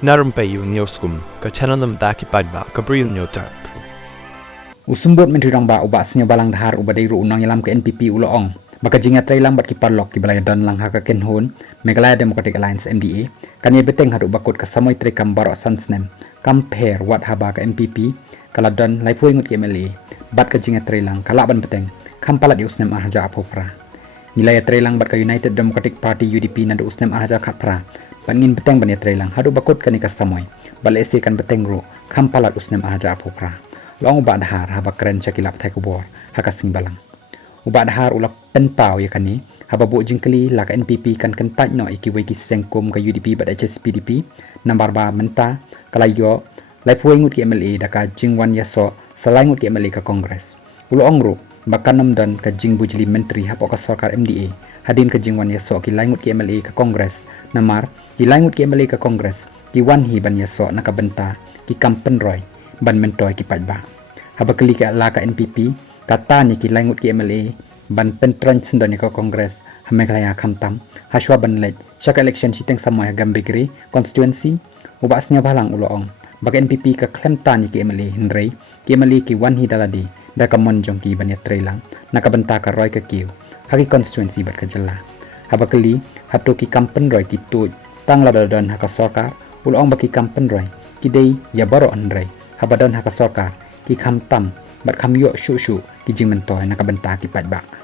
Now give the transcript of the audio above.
Na Rympei U ke channel nabynta paidbah Bri U Hynñiewtrep. Usumbot menteri rong ba ubak senya balang dhar ubadai ru unang yalam ke NPP uloong baka jingat lang bat ki parlok ki balai don lang haka ken hon Meghalaya Democratic Alliance MDA kan ye beteng hadu bakut ka samoy tre kam baroh sansnem compare wat haba ka MPP kala don lai pui ngut ki MLA bat ka jingat lang kala ban beteng kam palat usnem arhaja apopra nilai lang bat ka United Democratic Party UDP nadu usnem arhaja khatpra ban ngin beteng ban lang hadu bakut ka ni ka samoy bal ese kan beteng ru kam palat usnem arhaja apopra long ubak dahar haba keren cakilap thai kubor haka sing balang ubak dahar ulak penpau ya kani haba bu jingkeli la ka NPP kan kentaj no iki weki sengkum ka UDP bad Hspdp nambar ba menta kalayo lai puai ngut ki MLA daka jingwan yaso salai ngut ki MLA ka kongres ulong ru bakanam dan ka jing bujli menteri hapa ka sarkar MDA hadin ka jingwan yaso ki lai ngut ki MLA ka kongres namar ki lai ngut ki MLA ka kongres ki wanhi ban yaso nakabenta ki kampen roy ban mentoy ki paidbah haba keli ka la ka NPP kata ni ki langut ki MLA ban pentran sendani ka kongres Meghalaya khamtam haswa ban lej syaka election siteng samai Gambegre constituency ubasnya balang uloong baka NPP ka klem tani ki MLA Henry ki MLA ki wanhi daladi da ka monjong ki ban yatrelang nakabenta ka roy ka kiu haki constituency bat ka jella haba keli Hato ki kampen roy ki tu tang la don haka sarkar uloong baki kampen roy ki dei ya baroh Henry habadon haka sarkar ki khamtam bat khamyo shu ki jingmentoy nakabenta ki paidbah